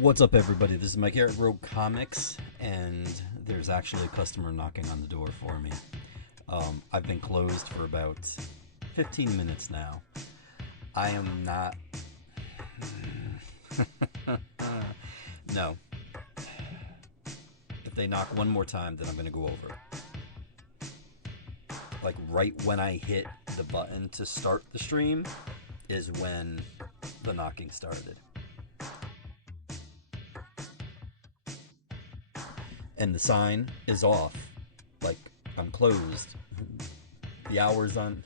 What's up, everybody? This is Mike here at Rogue Comics, and there's actually a customer knocking on the door for me. I've been closed for about 15 minutes now. I am not... No. If they knock one more time, then I'm going to go over. Like, right when I hit the button to start the stream is when the knocking started. And the sign is off. Like, I'm closed. The hour's on...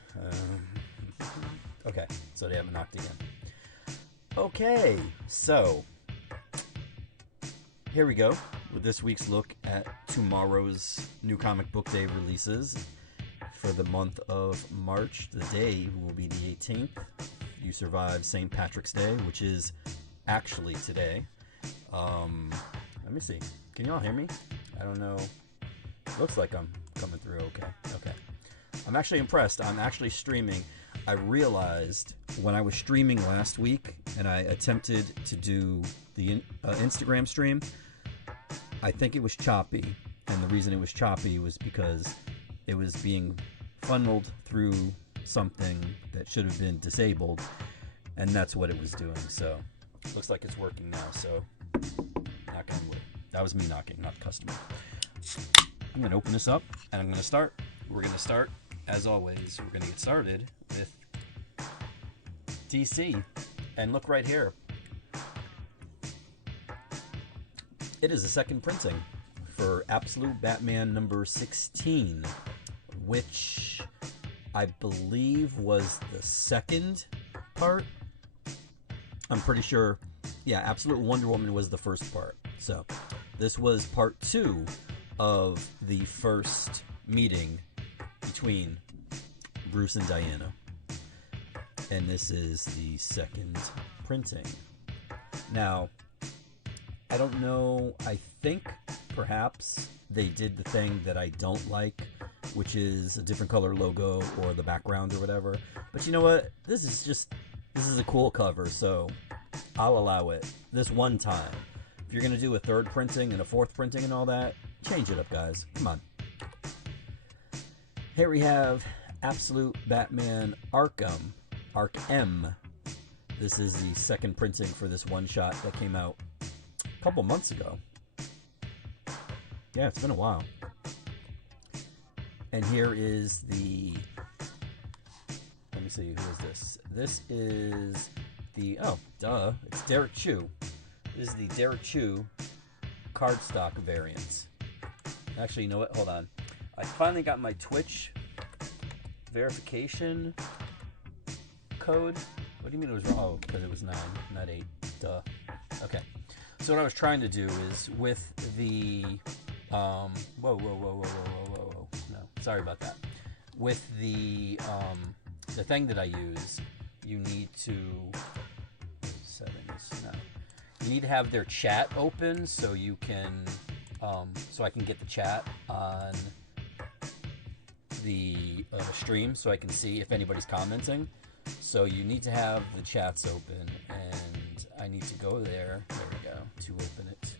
Okay, so they haven't knocked again. Okay, so... Here we go with this week's look at tomorrow's new comic book day releases for the month of March. The day will be the 18th. You survived St. Patrick's Day, which is actually today. Let me see. Can you all hear me? I don't know. Looks like I'm coming through okay. I'm actually impressed. I'm actually streaming. I realized when I was streaming last week and I attempted to do the Instagram stream, I think it was choppy. And the reason it was choppy was because it was being funneled through something that should have been disabled. And that's what it was doing. So looks like it's working now. So knock on wood. That was me knocking, not the customer. I'm going to open this up, and I'm going to start. We're going to start, as always, we're going to get started with DC. And look right here. It is a second printing for Absolute Batman number 16, which I believe was the second part. I'm pretty sure, yeah, Absolute Wonder Woman was the first part. So this was part 2 of the first meeting between Bruce and Diana. And this is the second printing. Now, I don't know, I think perhaps they did the thing that I don't like, which is a different color logo or the background or whatever. But you know what? This is a cool cover, so I'll allow it this one time. If you're going to do a third printing and a fourth printing and all that, change it up, guys. Come on. Here we have Absolute Batman Arkham. Arkham. This is the second printing for this one-shot that came out a couple months ago. Yeah, it's been a while. And here is the... Let me see, who is this? This is the... Oh, duh. It's Derek Chew. This is the Derek Chew cardstock variants. Actually, you know what? Hold on. I finally got my Twitch verification code. What do you mean it was wrong? Oh, because it was 9, not 8. Duh. Okay. So what I was trying to do is with the... Whoa. No, sorry about that. With the thing that I use, you need to... Settings. No. You need to have their chat open so you can, so I can get the chat on the stream so I can see if anybody's commenting. So you need to have the chats open, and I need to go there. There we go, to open it.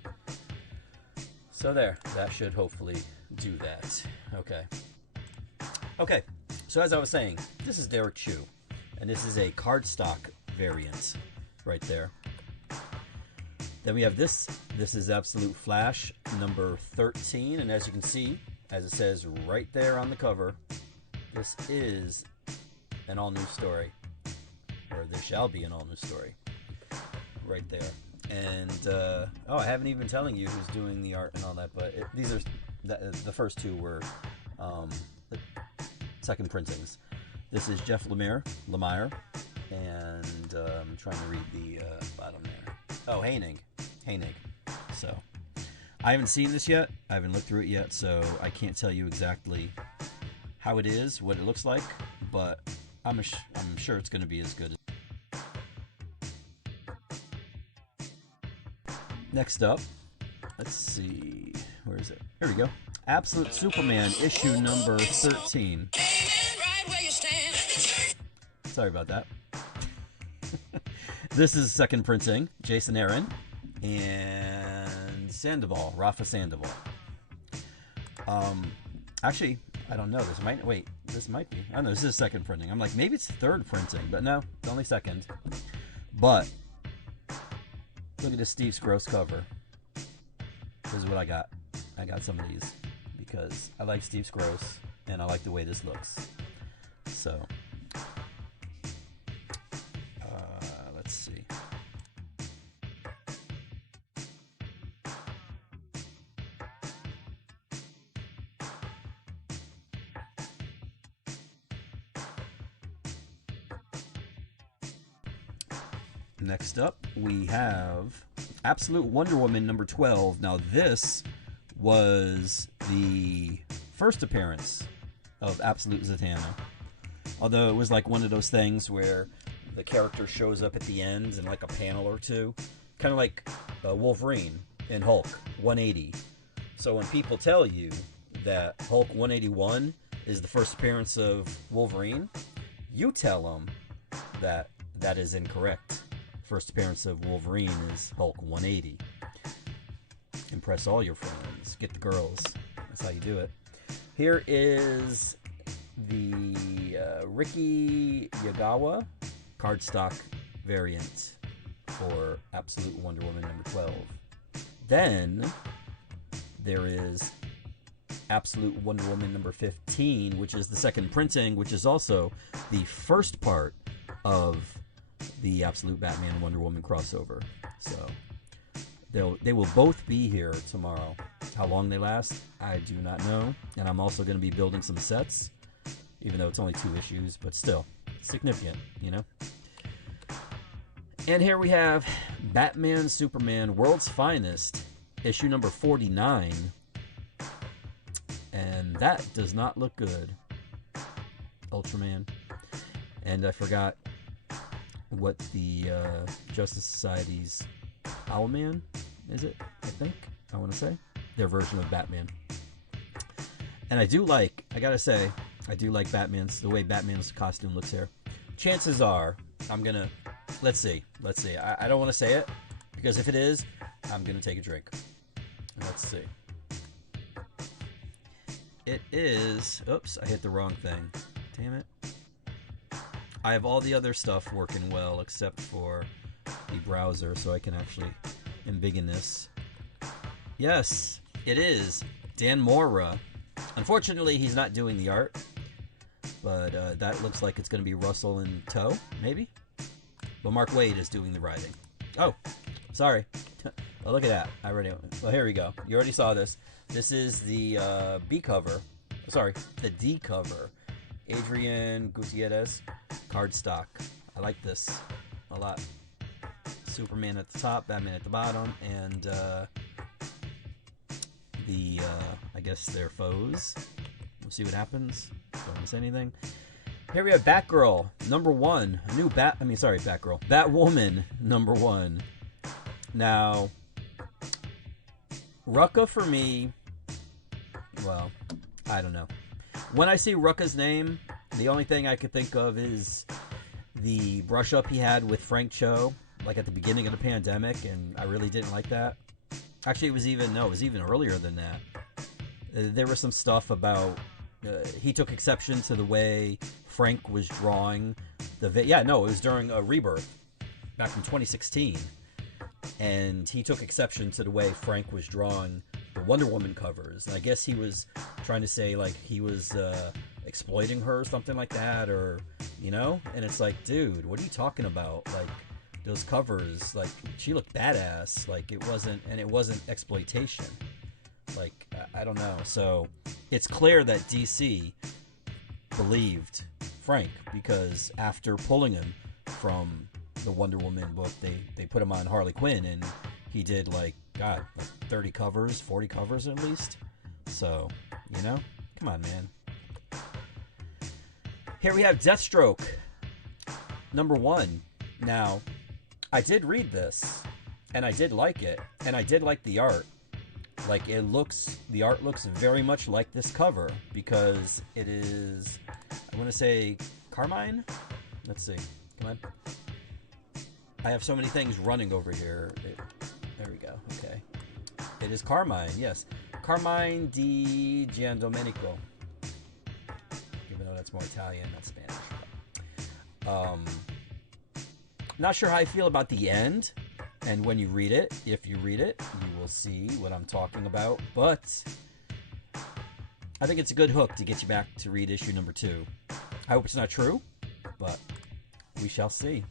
So there, that should hopefully do that. Okay, so as I was saying, this is Derek Chew, and this is a cardstock variant right there. Then we have this. This is Absolute Flash number 13, and as you can see, as it says right there on the cover, this is an all-new story, or there shall be an all-new story, right there. And oh, I haven't even been telling you who's doing the art and all that, but these are the first two were the second printings. This is Jeff Lemire, and I'm trying to read the bottom there. Oh, Hainig. So, I haven't seen this yet. I haven't looked through it yet, so I can't tell you exactly how it is, what it looks like, but I'm sure it's going to be as good. Next up, let's see, where is it? Here we go. Absolute Superman issue number 13. Sorry about that. This is second printing, Jason Aaron. and Sandoval, Rafa Sandoval. Actually, I don't know. This might be. I don't know. This is second printing. I'm like, maybe it's third printing, but no, it's only second. But look at this Steve Gross cover. This is what I got. I got some of these because I like Steve Gross and I like the way this looks. So, let's see. Next up, we have Absolute Wonder Woman number 12. Now, this was the first appearance of Absolute Zatanna. Although it was like one of those things where the character shows up at the end in like a panel or two. Kind of like Wolverine in Hulk 180. So when people tell you that Hulk 181 is the first appearance of Wolverine, you tell them that that is incorrect. First appearance of Wolverine is Hulk 180. Impress all your friends. Get the girls. That's how you do it. Here is the Ricky Yagawa cardstock variant for Absolute Wonder Woman number 12. Then there is Absolute Wonder Woman number 15, which is the second printing, which is also the first part of the Absolute Batman and Wonder Woman crossover. So they will both be here tomorrow. How long they last, I do not know. And I'm also going to be building some sets, even though it's only 2 issues, but still significant, you know. And here we have Batman Superman World's Finest, issue number 49. And that does not look good. Ultraman. And I forgot what the Justice Society's Owlman, is it? I think, I want to say. Their version of Batman. And I gotta say, I do like Batman's, the way Batman's costume looks here. Chances are, I'm gonna, let's see. I don't want to say it, because if it is, I'm gonna take a drink. Let's see. It is, oops, I hit the wrong thing. Damn it. I have all the other stuff working well except for the browser, so I can actually embiggen this. Yes, it is Dan Mora. Unfortunately, he's not doing the art, but that looks like it's going to be Russell and Toe, maybe? But Mark Waid is doing the writing. Oh, sorry. Oh, look at that. I already. Well, here we go. You already saw this. This is the B cover. Sorry, the D cover. Adrian Gutierrez cardstock. I like this a lot. Superman at the top, Batman at the bottom, and I guess they're foes. We'll see what happens. Don't miss anything. Here we have Batgirl number 1. Batwoman number 1. Now, Rucka for me, well, I don't know. When I see Rucka's name, the only thing I could think of is the brush up he had with Frank Cho, like at the beginning of the pandemic, and I really didn't like that. Actually, it was even earlier than that. There was some stuff about he took exception to the way Frank was drawing it was during a Rebirth back in 2016, and he took exception to the way Frank was drawing the Wonder Woman covers. And I guess he was trying to say like he was exploiting her or something like that, or you know. And it's like, dude, what are you talking about? Like those covers, like she looked badass. Like it wasn't exploitation. Like I don't know. So it's clear that DC believed Frank, because after pulling him from the Wonder Woman book, they put him on Harley Quinn, and he did like 30 covers, 40 covers at least. So, you know, come on, man. Here we have Deathstroke number 1. Now, I did read this, and I did like it, and I did like the art. Like the art looks very much like this cover, because it is, I want to say Carmine. Let's see. Come on. I have so many things running over here. There we go. Okay. It is Carmine, yes. Carmine di Giandomenico. Even though that's more Italian, not Spanish. Not sure how I feel about the end. And when you read it, if you read it, you will see what I'm talking about. But I think it's a good hook to get you back to read issue number 2. I hope it's not true, but we shall see.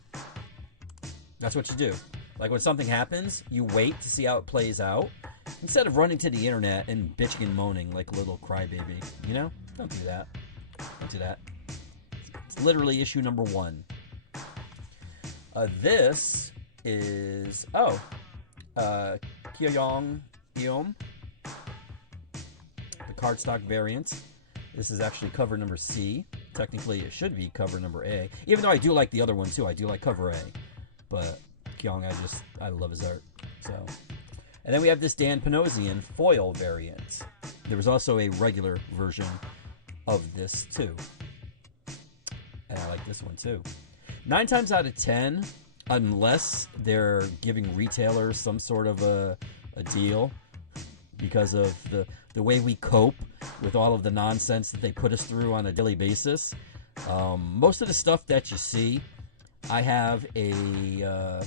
That's what you do. Like when something happens, you wait to see how it plays out instead of running to the internet and bitching and moaning like a little crybaby. You know? Don't do that. Don't do that. It's literally issue number 1. This is Kyoyong Iom, the cardstock variant. This is actually cover number C. Technically, it should be cover number A. Even though I do like the other one too, I do like cover A. But Kyong, I love his art. So, and then we have this Dan Panosian foil variant. There was also a regular version of this too, and I like this one too. 9 times out of 10, unless they're giving retailers some sort of a deal because of the way we cope with all of the nonsense that they put us through on a daily basis, most of the stuff that you see, I have a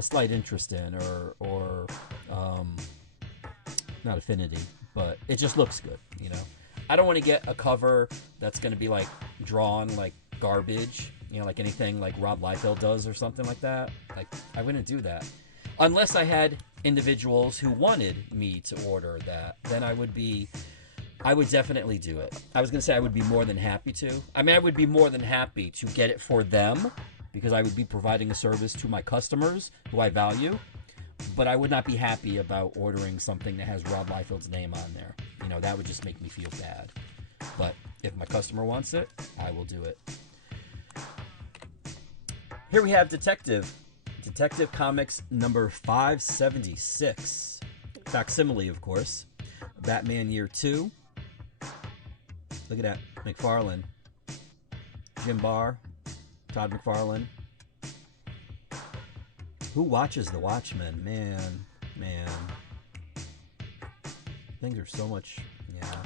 slight interest in, or not affinity, but it just looks good, you know. I don't want to get a cover that's going to be like drawn like garbage, you know, like anything like Rob Liefeld does or something like that. Like, I wouldn't do that unless I had individuals who wanted me to order that. Then I would definitely do it. I was going to say I would be more than happy to. I mean, I would be more than happy to get it for them because I would be providing a service to my customers who I value. But I would not be happy about ordering something that has Rob Liefeld's name on there. You know, that would just make me feel bad. But if my customer wants it, I will do it. Here we have Detective Comics number 576. Facsimile, of course. Batman Year 2. Look at that. McFarlane. Jim Barr. Todd McFarlane. Who watches The Watchmen? Man. Things are so much... Yeah.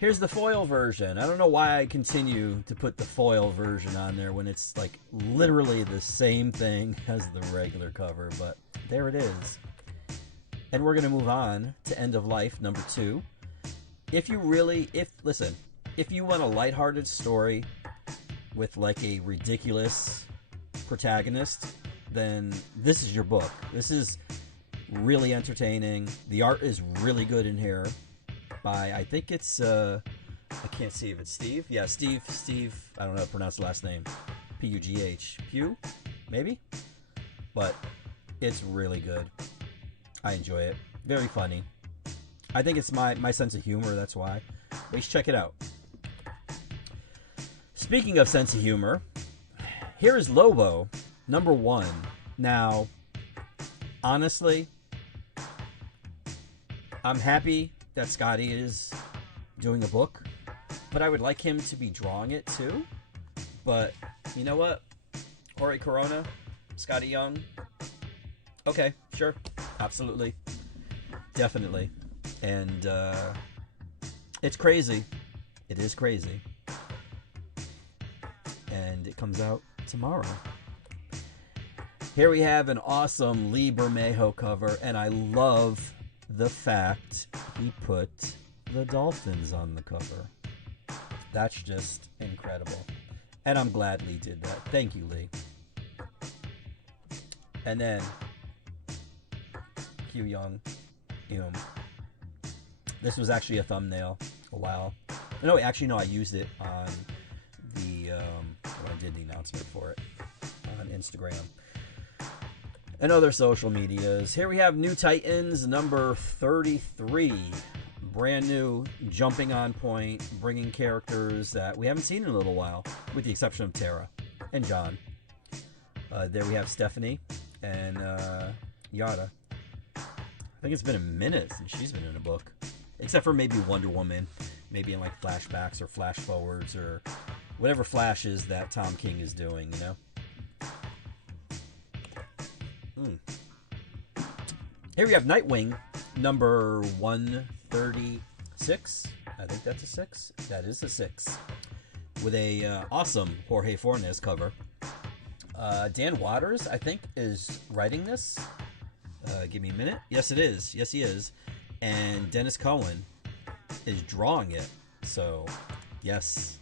Here's the foil version. I don't know why I continue to put the foil version on there when it's like literally the same thing as the regular cover, but there it is. And we're going to move on to End of Life number 2. If you want a lighthearted story with like a ridiculous protagonist, then this is your book. This is really entertaining. The art is really good in here. By, I think it's, I can't see if it's Steve. Yeah, Steve, I don't know how to pronounce the last name. P-U-G-H. Pugh? Maybe? But it's really good. I enjoy it. Very funny. I think it's my sense of humor, that's why. But you should check it out. Speaking of sense of humor, here is Lobo, number 1. Now, honestly, I'm happy that Scotty is doing a book, but I would like him to be drawing it too. But you know what? Jorge Corona, Scotty Young. Okay, sure. Absolutely. Definitely. And it's crazy. It is crazy. And it comes out tomorrow. Here we have an awesome Lee Bermejo cover, and I love the fact he put the dolphins on the cover. That's just incredible. And I'm glad Lee did that. Thank you, Lee. And then Q Young. This was actually a thumbnail a while. No, actually, no, I used it on the when I did the announcement for it on Instagram and other social medias. Here we have New Titans number 33. Brand new, jumping on point, bringing characters that we haven't seen in a little while, with the exception of Tara and John. There we have Stephanie and Yara. I think it's been a minute since she's been in a book. Except for maybe Wonder Woman. Maybe in like flashbacks or flash forwards or whatever flashes that Tom King is doing, you know? Here we have Nightwing, number 136. I think that's a 6. That is a 6. With a awesome Jorge Fornes cover. Dan Waters, I think, is writing this. Give me a minute. Yes, it is. Yes, he is. And Dennis Cohen is drawing it. So, yes.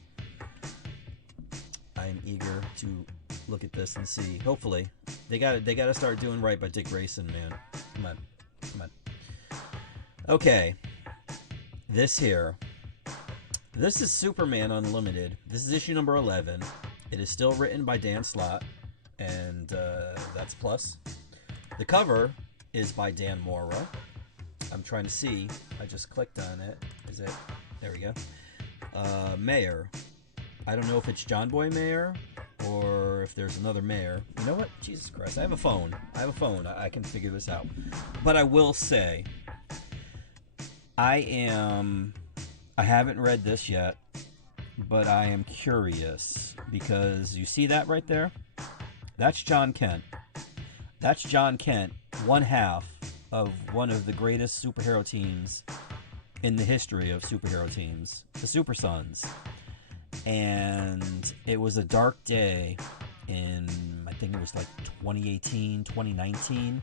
I'm eager to look at this and see. Hopefully. They gotta start doing right by Dick Grayson, man. Come on. Come on. Okay. This here. This is Superman Unlimited. This is issue number 11. It is still written by Dan Slott. And that's plus. The cover is by Dan Mora. I'm trying to see. I just clicked on it. Is it? There we go. Mayor. I don't know if it's John Boy Mayer or if there's another Mayor. You know what? Jesus Christ. I have a phone. I can figure this out. But I will say, I haven't read this yet, but I am curious because you see that right there? That's John Kent. That's John Kent, one half of one of the greatest superhero teams in the history of superhero teams, the Super Sons. And it was a dark day in, I think it was like 2018, 2019,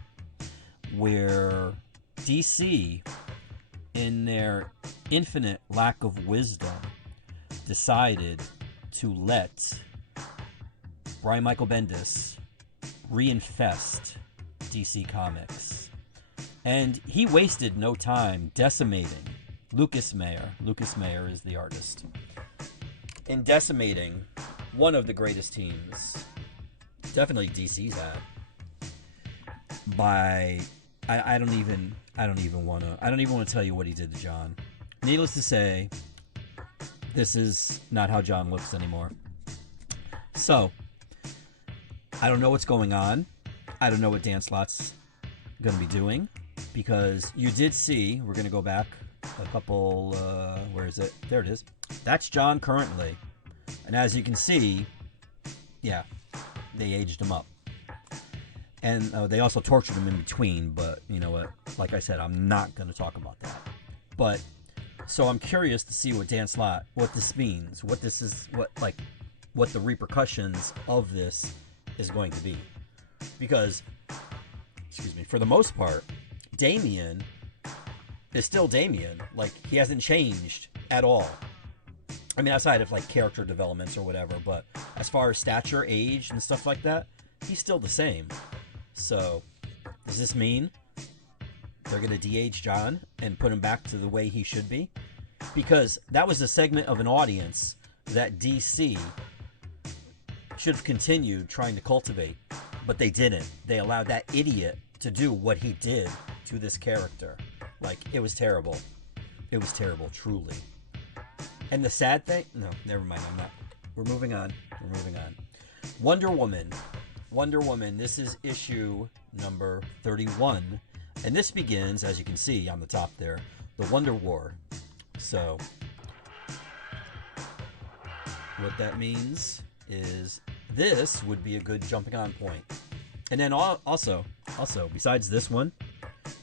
where DC, in their infinite lack of wisdom, decided to let Brian Michael Bendis reinfest DC Comics. And he wasted no time decimating Lucas Mayer. Lucas Mayer is the artist. In decimating one of the greatest teams, definitely DC's had, by I don't even want to tell you what he did to John. Needless to say, this is not how John looks anymore. So, I don't know what's going on. I don't know what Dan Slott's going to be doing, because you did see, we're going to go back a couple, where is it? There it is. That's John currently. And as you can see, yeah, they aged him up. And they also tortured him in between, but you know what? Like I said, I'm not going to talk about that. But, so I'm curious to see what Dan Slott, what this means, what this is, what the repercussions of this is going to be. Because, excuse me, for the most part, Damian is still Damian. Like, he hasn't changed at all. I mean, outside of like character developments or whatever, but as far as stature, age, and stuff like that, he's still the same. So, does this mean they're going to de-age John and put him back to the way he should be? Because that was a segment of an audience that DC should have continued trying to cultivate, but they didn't. They allowed that idiot to do what he did to this character. Like, it was terrible. It was terrible, truly. And the sad thing... No, never mind. I'm not... We're moving on. Wonder Woman. This is issue number 31. And this begins, as you can see on the top there, the Wonder War. So, what that means is this would be a good jumping on point. And then also, besides this one,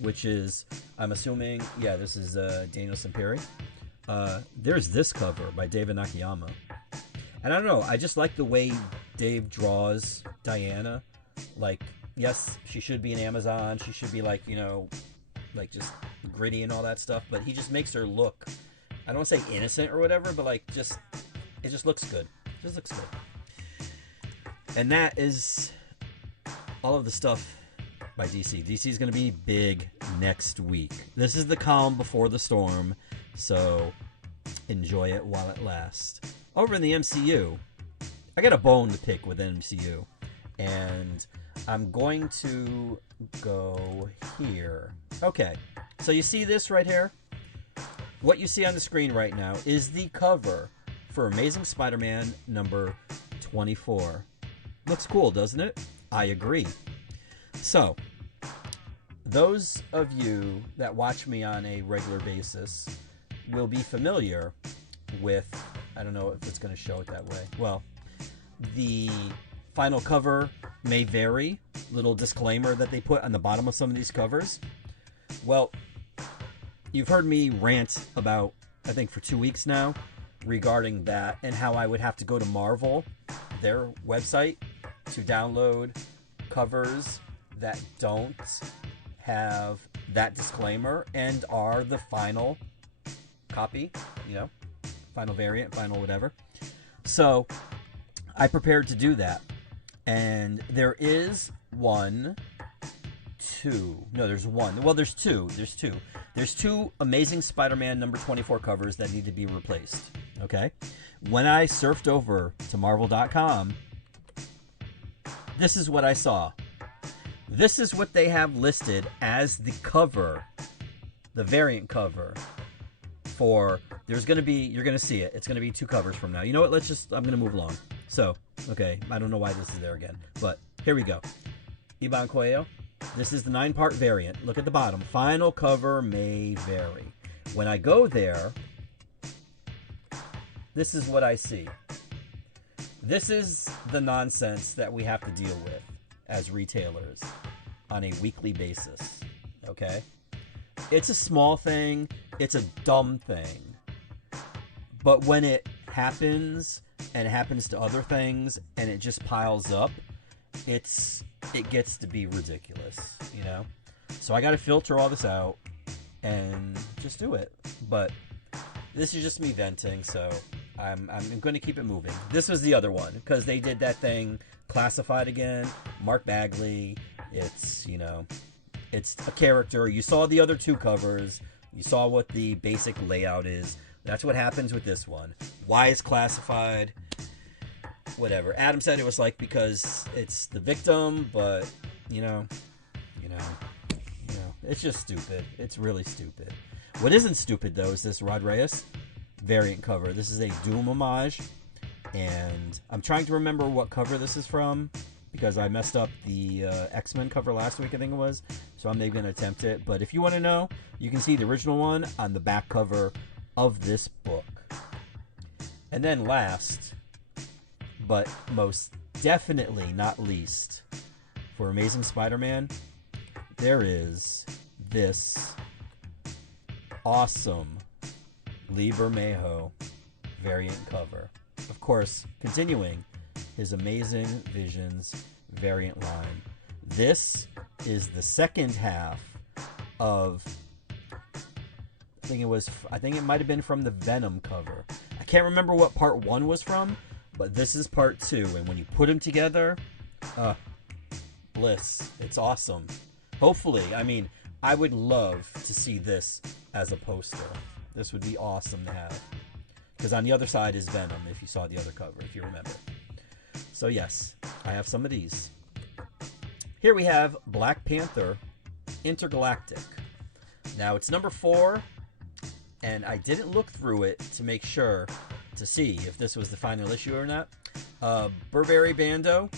which is, I'm assuming, yeah, this is Daniel Samperi. There's this cover by David Nakayama. And I don't know, I just like the way Dave draws Diana. Like, yes, she should be an Amazon. She should be like, you know, like just gritty and all that stuff. But he just makes her look, I don't want to say innocent or whatever, but like just, it just looks good. It just looks good. And that is all of the stuff by DC. DC is going to be big next week. This is the calm before the storm. So enjoy it while it lasts. Over in the MCU, I got a bone to pick with MCU. And I'm going to go here. Okay, so you see this right here? What you see on the screen right now is the cover for Amazing Spider-Man number 24. Looks cool, doesn't it? I agree. So, those of you that watch me on a regular basis will be familiar with, I don't know if it's going to show it that way. Well, the final cover may vary. Little disclaimer that they put on the bottom of some of these covers. Well, you've heard me rant about, I think, for 2 weeks now regarding that and how I would have to go to Marvel, their website, to download covers that don't have that disclaimer and are the final copy, you know, final variant, final whatever. So I prepared to do that. And there is there's one. Well, there's two. There's two Amazing Spider-Man number 24 covers that need to be replaced. Okay? When I surfed over to Marvel.com, this is what I saw. This is what they have listed as the cover, the variant cover for, there's going to be, you're going to see it. It's going to be 2 covers from now. You know what? I'm going to move along. So, okay, I don't know why this is there again, but here we go. Iban Cuello. This is the 9-part variant. Look at the bottom. Final cover may vary. When I go there, this is what I see. This is the nonsense that we have to deal with as retailers on a weekly basis. Okay? It's a small thing. It's a dumb thing. But when it happens, and it happens to other things, and it just piles up, it gets to be ridiculous, you know? So I got to filter all this out and just do it. But this is just me venting, so I'm going to keep it moving. This was the other one, because they did that thing, classified again, Mark Bagley. It's, you know, it's a character. You saw the other 2 covers. You saw what the basic layout is. That's what happens with this one. Why is classified? Whatever. Adam said it was like because it's the victim, but you know, it's just stupid. It's really stupid. What isn't stupid though is this Rod Reyes variant cover. This is a Doom homage, and I'm trying to remember what cover this is from because I messed up the X-Men cover last week, I think it was. So I'm maybe going to attempt it. But if you want to know, you can see the original one on the back cover of this book. And then last, but most definitely not least, for Amazing Spider-Man, there is this awesome Lee Bermejo variant cover. Of course, continuing his Amazing Visions variant line. This is the second half of, I think it might have been from the Venom cover. I can't remember what part 1 was from, but this is part 2, and when you put them together, bliss. It's awesome. Hopefully, I mean, I would love to see this as a poster. This would be awesome to have. Because on the other side is Venom, if you saw the other cover, if you remember. So yes, I have some of these. Here we have Black Panther Intergalactic. Now, it's number 4, and I didn't look through it to make sure to see if this was the final issue or not. Burberry Bando,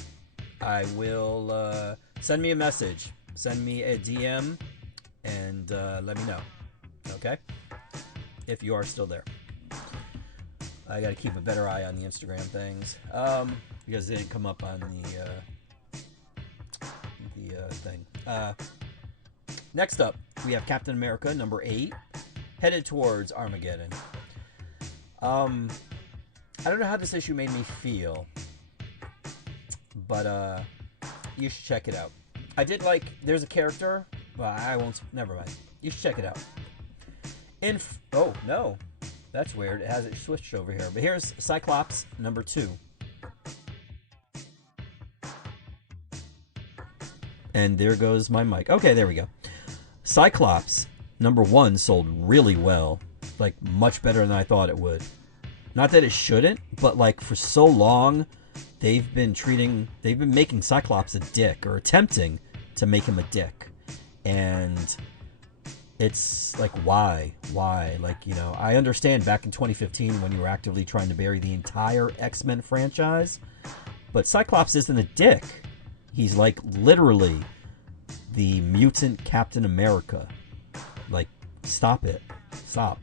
I will send me a message. Send me a DM and let me know. Okay? If you are still there. I got to keep a better eye on the Instagram things. Because they didn't come up on the thing. Next up, we have Captain America, number 8. Headed towards Armageddon. I don't know how this issue made me feel. But you should check it out. I did like, there's a character. Well, I won't, never mind. You should check it out. Oh, no. That's weird. It has it switched over here. But here's Cyclops, number 2. And there goes my mic. Okay, there we go. Cyclops, number 1, sold really well. Like, much better than I thought it would. Not that it shouldn't, but like for so long, they've been making Cyclops a dick, or attempting to make him a dick. And it's like, why? Like, you know, I understand back in 2015 when you were actively trying to bury the entire X-Men franchise, but Cyclops isn't a dick. He's like literally the mutant Captain America. Like, stop it. Stop.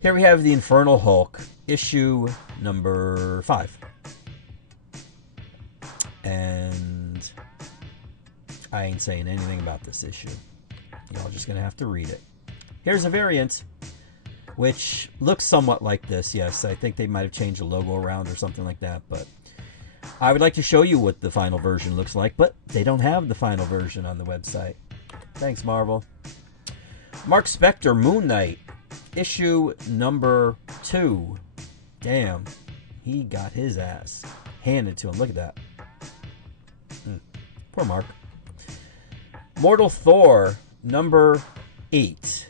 Here we have the Infernal Hulk, issue number 5. And I ain't saying anything about this issue. Y'all just gonna have to read it. Here's a variant, which looks somewhat like this. Yes, I think they might have changed the logo around or something like that, but I would like to show you what the final version looks like, but they don't have the final version on the website. Thanks, Marvel. Mark Spector, Moon Knight, issue number 2. Damn, he got his ass handed to him. Look at that. Poor Mark. Mortal Thor, number 8.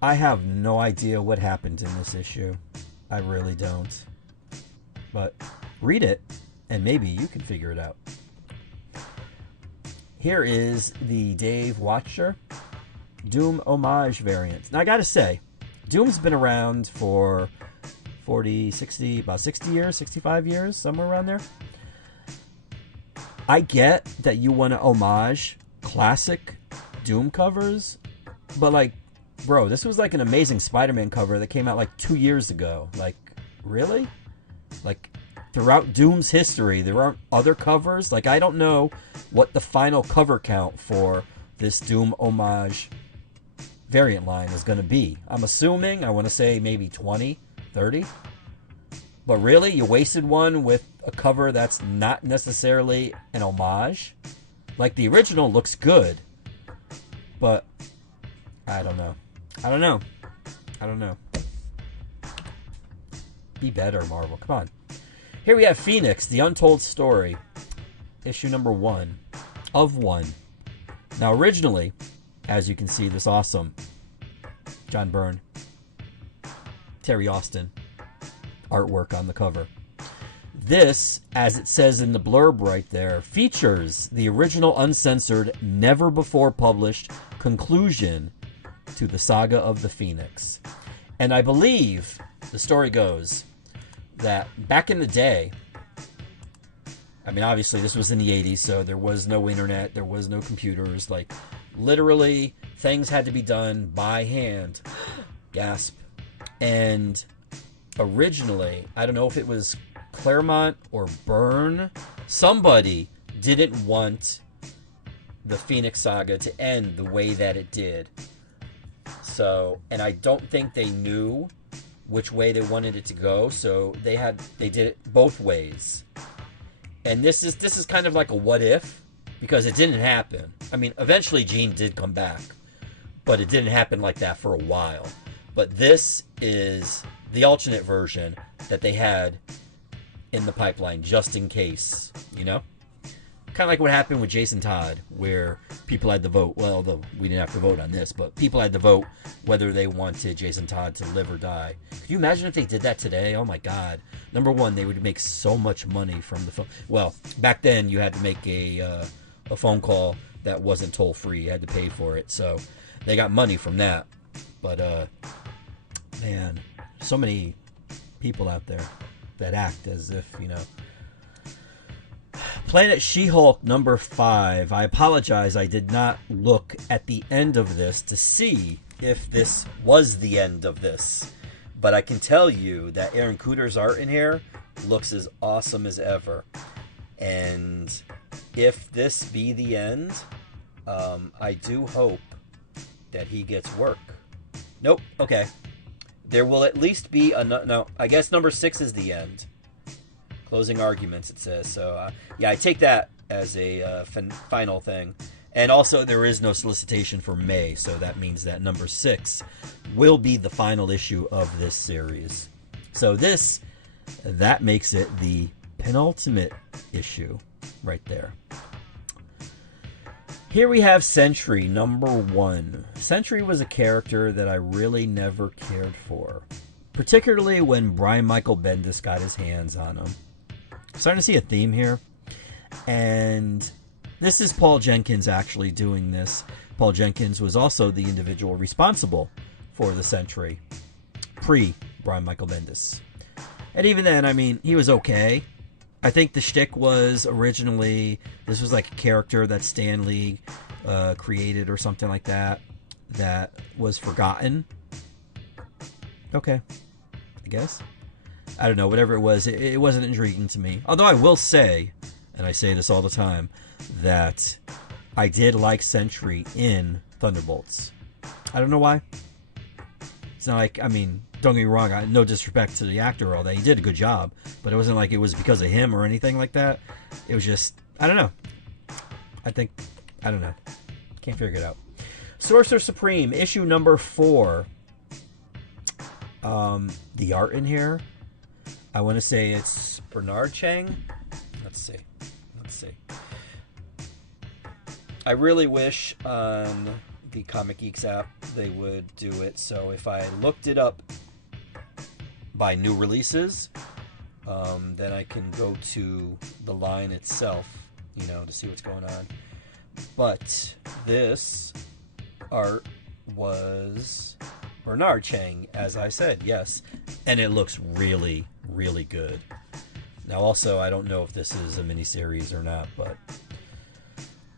I have no idea what happened in this issue. I really don't. But read it, and maybe you can figure it out. Here is the Dave Watcher Doom homage variant. Now, I gotta say, Doom's been around for 40, 60, about 60 years, 65 years, somewhere around there. I get that you want to homage classic Doom covers, but like, bro, this was like an Amazing Spider-Man cover that came out like 2 years ago. Like, really? Like, throughout Doom's history, there aren't other covers? Like, I don't know what the final cover count for this Doom homage variant line is going to be. I'm assuming, I want to say maybe 20, 30. But really, you wasted one with a cover that's not necessarily an homage? Like, the original looks good, but I don't know. I don't know. Be better, Marvel. Come on. Here we have Phoenix, The Untold Story, issue number 1 of 1. Now, originally, as you can see, this awesome John Byrne, Terry Austin artwork on the cover. This, as it says in the blurb right there, features the original uncensored, never before published conclusion to the saga of the Phoenix. And I believe the story goes that back in the day, I mean, obviously this was in the 80s, so there was no internet, there was no computers. Like, literally, things had to be done by hand. Gasp. And originally, I don't know if it was Claremont or Byrne, somebody didn't want the Phoenix saga to end the way that it did. So, and I don't think they knew which way they wanted it to go, so they did it both ways. And this is kind of like a what if, because it didn't happen. I mean, eventually Jean did come back, but it didn't happen like that for a while. But this is the alternate version that they had in the pipeline, just in case, you know? Kind of like what happened with Jason Todd, where people had to vote. Well, though we didn't have to vote on this, but people had to vote whether they wanted Jason Todd to live or die. Could you imagine if they did that today? Oh my God. Number one, they would make so much money from the film. Well, back then you had to make a phone call that wasn't toll free. You had to pay for it. So they got money from that. But, man, so many people out there that act as if, you know. Planet She-Hulk number 5. I apologize, I did not look at the end of this to see if this was the end of this. But I can tell you that Aaron Kuder's art in here looks as awesome as ever. And if this be the end, I do hope that he gets work. Nope, okay. There will at least be a... No, I guess number 6 is the end. Closing arguments, it says. So, yeah, I take that as a final thing. And also, there is no solicitation for May, so that means that number 6 will be the final issue of this series. So that makes it the penultimate issue right there. Here we have Sentry, number 1. Sentry was a character that I really never cared for, particularly when Brian Michael Bendis got his hands on him. Starting to see a theme here, and this is Paul Jenkins actually doing this. Paul Jenkins was also the individual responsible for the Sentry pre-Brian Michael Bendis. And even then, I mean, he was okay. I think the shtick was originally, this was like a character that Stan Lee created or something like that, that was forgotten. Okay, I guess. I don't know, whatever it was, it wasn't intriguing to me. Although I will say, and I say this all the time, that I did like Sentry in Thunderbolts. I don't know why. It's not like, I mean, don't get me wrong, no disrespect to the actor or all that. He did a good job, but it wasn't like it was because of him or anything like that. It was just, I don't know. I don't know. Can't figure it out. Sorcerer Supreme, issue number 4. The art in here, I want to say it's Bernard Chang. Let's see. I really wish on the Comic Geeks app they would do it. So if I looked it up by new releases, then I can go to the line itself, you know, to see what's going on. But this art was Bernard Chang, as I said, yes. And it looks really, really good. Now, also, I don't know if this is a miniseries or not, but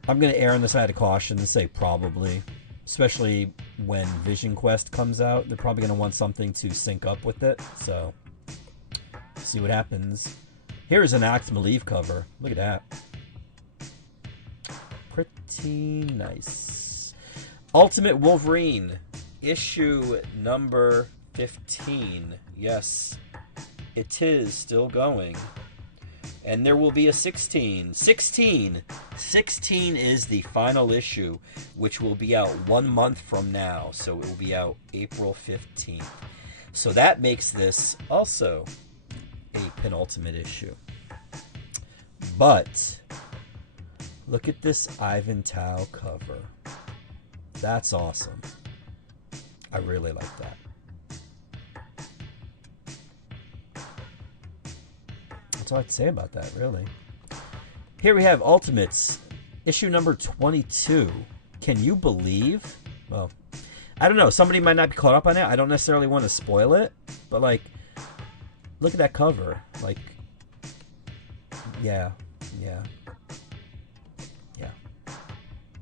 I'm going to err on the side of caution and say probably. Especially when Vision Quest comes out. They're probably going to want something to sync up with it. So, see what happens. Here's an Act Believe cover. Look at that. Pretty nice. Ultimate Wolverine, issue number 15. Yes, it is still going. And there will be a 16. 16 is the final issue, which will be out 1 month from now. So it will be out April 15th. So that makes this also a penultimate issue. But look at this Ivan Tao cover. That's awesome. I really like that. That's all I have to say about that, really. Here we have Ultimates, issue number 22. Can you believe? Well, I don't know. Somebody might not be caught up on it. I don't necessarily want to spoil it, but like, look at that cover. Like, yeah.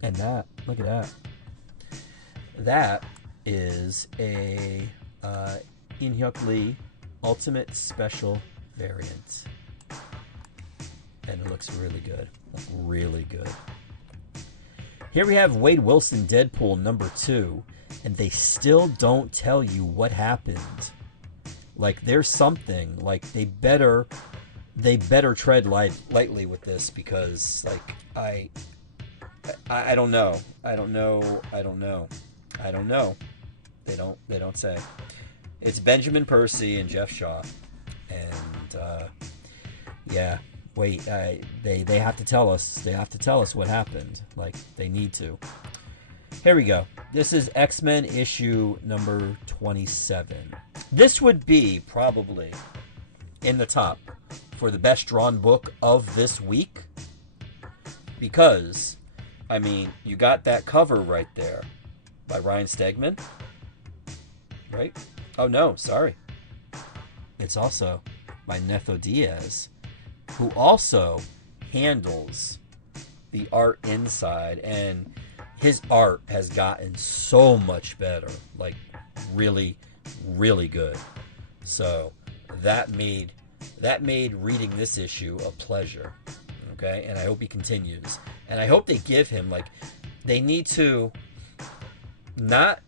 And that, look at that. That is a In-Hyuk Lee Ultimate Special variant. And it looks really good. Really good. Here we have Wade Wilson Deadpool number 2. And they still don't tell you what happened. Like, there's something. Like, they better tread lightly with this, because, like, I don't know. I don't know. They don't say. It's Benjamin Percy and Jeff Shaw. And, yeah. Wait, they have to tell us. They have to tell us what happened. Like, they need to. Here we go. This is X-Men issue number 27. This would be probably in the top for the best drawn book of this week. Because, I mean, you got that cover right there by Ryan Stegman. Right? Oh, no, sorry. It's also by Netho Diaz, who also handles the art inside, and his art has gotten so much better, like really, really good. So that made reading this issue a pleasure. Okay, and I hope he continues, and I hope they give him, like, they need to not,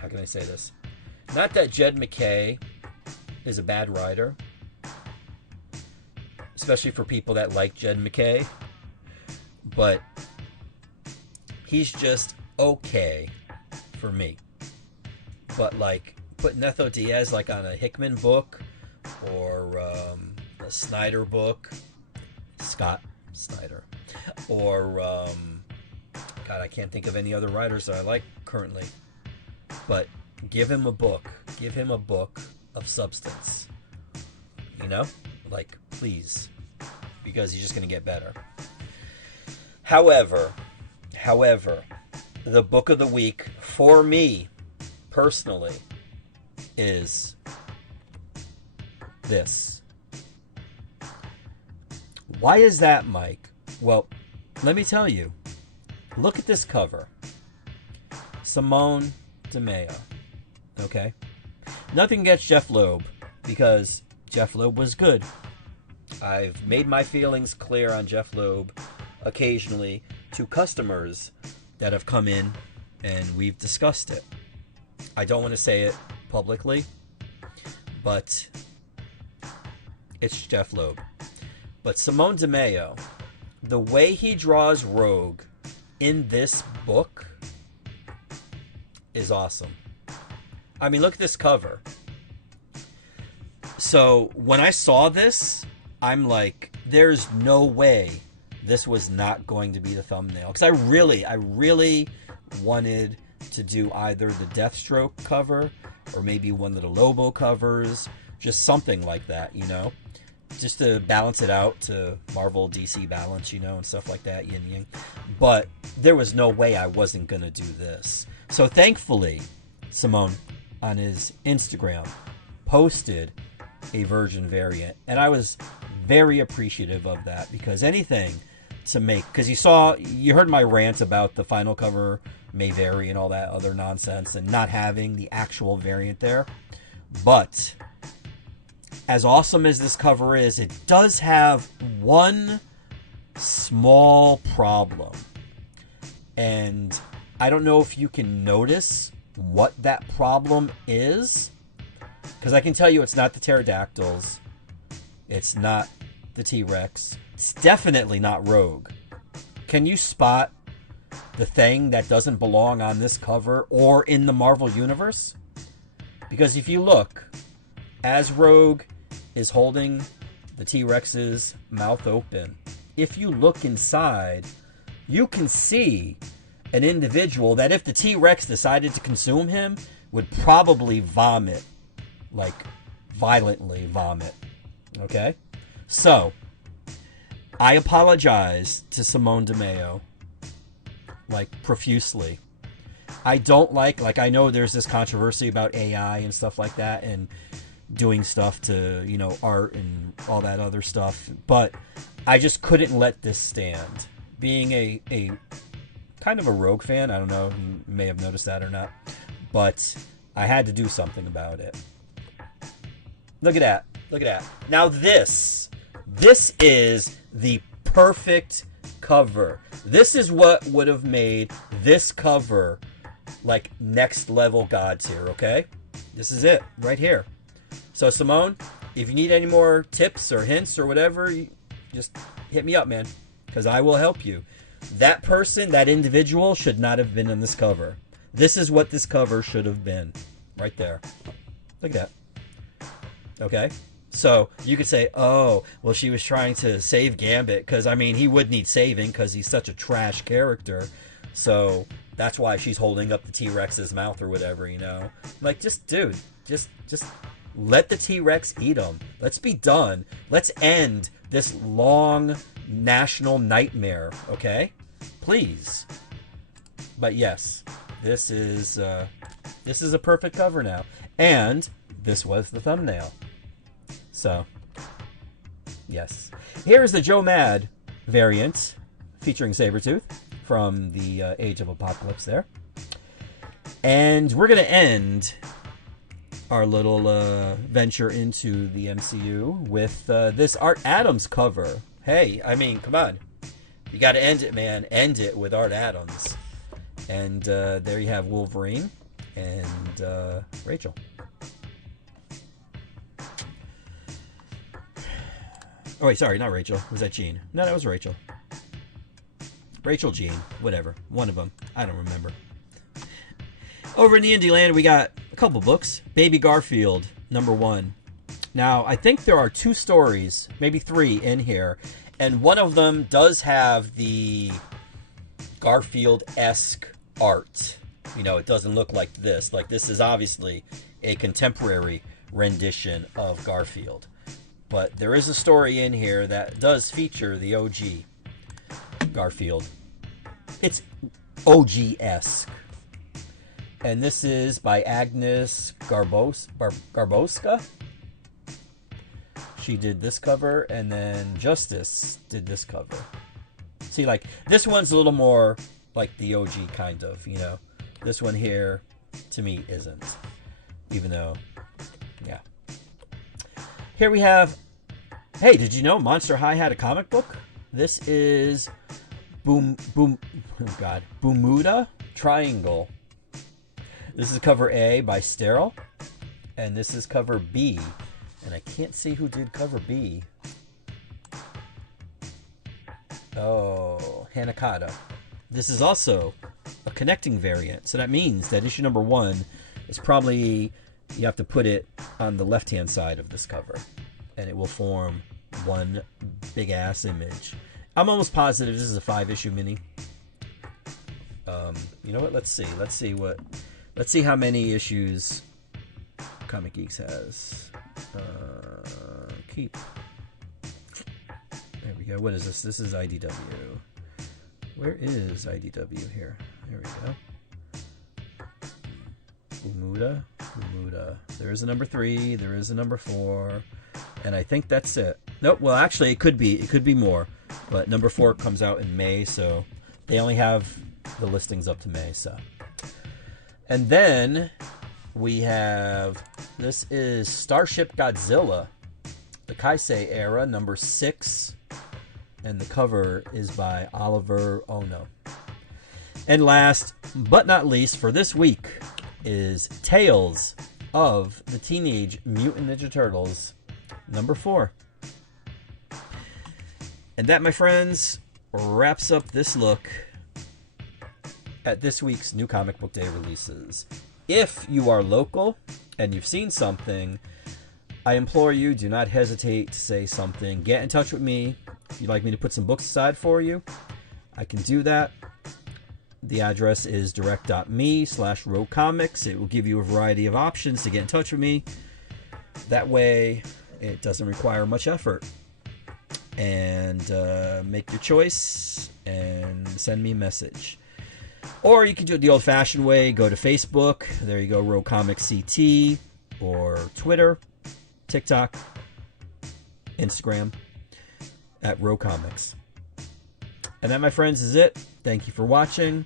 how can I say this? Not that Jed MacKay is a bad writer, especially for people that like Jed MacKay, but he's just okay for me. But, like, put Netho Diaz, like, on a Hickman book or a Snyder book, Scott Snyder, or God, I can't think of any other writers that I like currently, but give him a book of substance, you know, like, please, because he's just going to get better. However, the book of the week for me personally is this. Why is that, Mike? Well, let me tell you. Look at this cover. Simone DeMeo. Okay? Nothing against Jeff Loeb, because Jeff Loeb was good. I've made my feelings clear on Jeff Loeb occasionally to customers that have come in and we've discussed it. I don't want to say it publicly, but it's Jeff Loeb. But Simone DeMeo, the way he draws Rogue in this book is awesome. I mean, look at this cover. So when I saw this, I'm like, there's no way this was not going to be the thumbnail. Because I really wanted to do either the Deathstroke cover or maybe one of the Lobo covers. Just something like that, you know? Just to balance it out to Marvel DC balance, you know, and stuff like that, yin yang. But there was no way I wasn't going to do this. So thankfully, Simone on his Instagram posted a Virgin variant, and I was very appreciative of that, because anything to make, because you heard my rant about the final cover may vary and all that other nonsense and not having the actual variant there. But as awesome as this cover is, it does have one small problem, and I don't know if you can notice what that problem is, because I can tell you it's not the pterodactyls, it's not the T-Rex, it's definitely not Rogue. Can you spot the thing that doesn't belong on this cover or in the Marvel Universe? Because if you look, as Rogue is holding the T-Rex's mouth open, if you look inside, you can see an individual that if the T-Rex decided to consume him, would probably vomit. Like, violently vomit. Okay? So, I apologize to Simone DeMeo, like, profusely. I don't like I know there's this controversy about AI and stuff like that, and doing stuff to, you know, art and all that other stuff, but I just couldn't let this stand. Being a kind of a Rogue fan, I don't know, you may have noticed that or not, but I had to do something about it. Look at that. Look at that. Now this is the perfect cover. This is what would have made this cover like next level God tier, okay? This is it right here. So Simone, if you need any more tips or hints or whatever, just hit me up, man, because I will help you. That person, that individual should not have been in this cover. This is what this cover should have been. Right there. Look at that. Okay? So you could say, oh, well, she was trying to save Gambit, because, I mean, he would need saving because he's such a trash character. So that's why she's holding up the T-Rex's mouth or whatever, you know? Like, just, dude, just let the T-Rex eat him. Let's be done. Let's end this long national nightmare, okay? Please. But yes, this is a perfect cover now. And this was the thumbnail. So, yes. Here's the Joe Mad variant featuring Sabretooth from the Age of Apocalypse there. And we're going to end our little venture into the MCU with this Art Adams cover. Hey, I mean, come on. You got to end it, man. End it with Art Adams. And there you have Wolverine and Rachel. Oh, wait, sorry, not Rachel. Was that Jean? No, that was Rachel. Rachel, Jean, whatever. One of them. I don't remember. Over in the Indie Land, we got a couple books. Baby Garfield, #1. Now, I think there are 2 stories, maybe 3 in here, and one of them does have the Garfield-esque art. You know, it doesn't look like this. Like, this is obviously a contemporary rendition of Garfield. But there is a story in here that does feature the OG Garfield. It's OG-esque. And this is by Agnes Garboska. She did this cover, and then Justice did this cover. See, like, this one's a little more like the OG, kind of, you know. This one here, to me, isn't. Even though, yeah. Here we have, hey, did you know Monster High had a comic book? This is Bermuda Triangle. This is cover A by Sterile, and this is cover B, and I can't see who did cover B. Oh, Hanakata. This is also a connecting variant, so that means that issue number 1 is probably, you have to put it on the left-hand side of this cover, and it will form one big-ass image. I'm almost positive this is a 5-issue mini. You know what? Let's see how many issues Comic Geeks has. Keep. There we go. What is this? This is IDW. Where is IDW here? There we go. Bermuda. There is a number 3. There is a number 4. And I think that's it. Nope. Well, actually, it could be more. But number 4 comes out in May, so they only have the listings up to May. So, and then we have, this is Starship Godzilla, the Kaisei era, number 6, and the cover is by Oliver Ono. And last but not least for this week is Tales of the Teenage Mutant Ninja Turtles, number 4. And that, my friends, wraps up this look at this week's New Comic Book Day releases. If you are local and you've seen something, I implore you, do not hesitate to say something. Get in touch with me. If you'd like me to put some books aside for you, I can do that. The address is direct.me/roguecomics. It will give you a variety of options to get in touch with me. That way, it doesn't require much effort. And make your choice and send me a message. Or you can do it the old-fashioned way. Go to Facebook. There you go, Rogue Comics CT. Or Twitter, TikTok, Instagram, at Rogue Comics. And that, my friends, is it. Thank you for watching.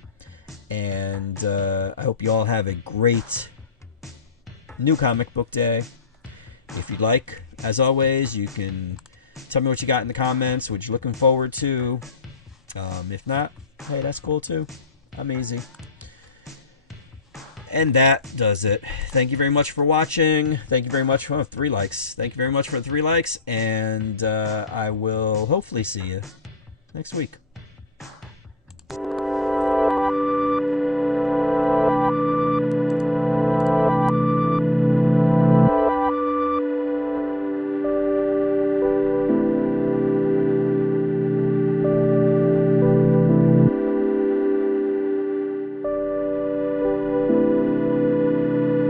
And I hope you all have a great New Comic Book Day. If you'd like, as always, you can tell me what you got in the comments, what you're looking forward to. If not, hey, that's cool too. I'm easy. And that does it. Thank you very much for watching. Thank you very much for 3 likes. Thank you very much for the 3 likes. And I will hopefully see you next week.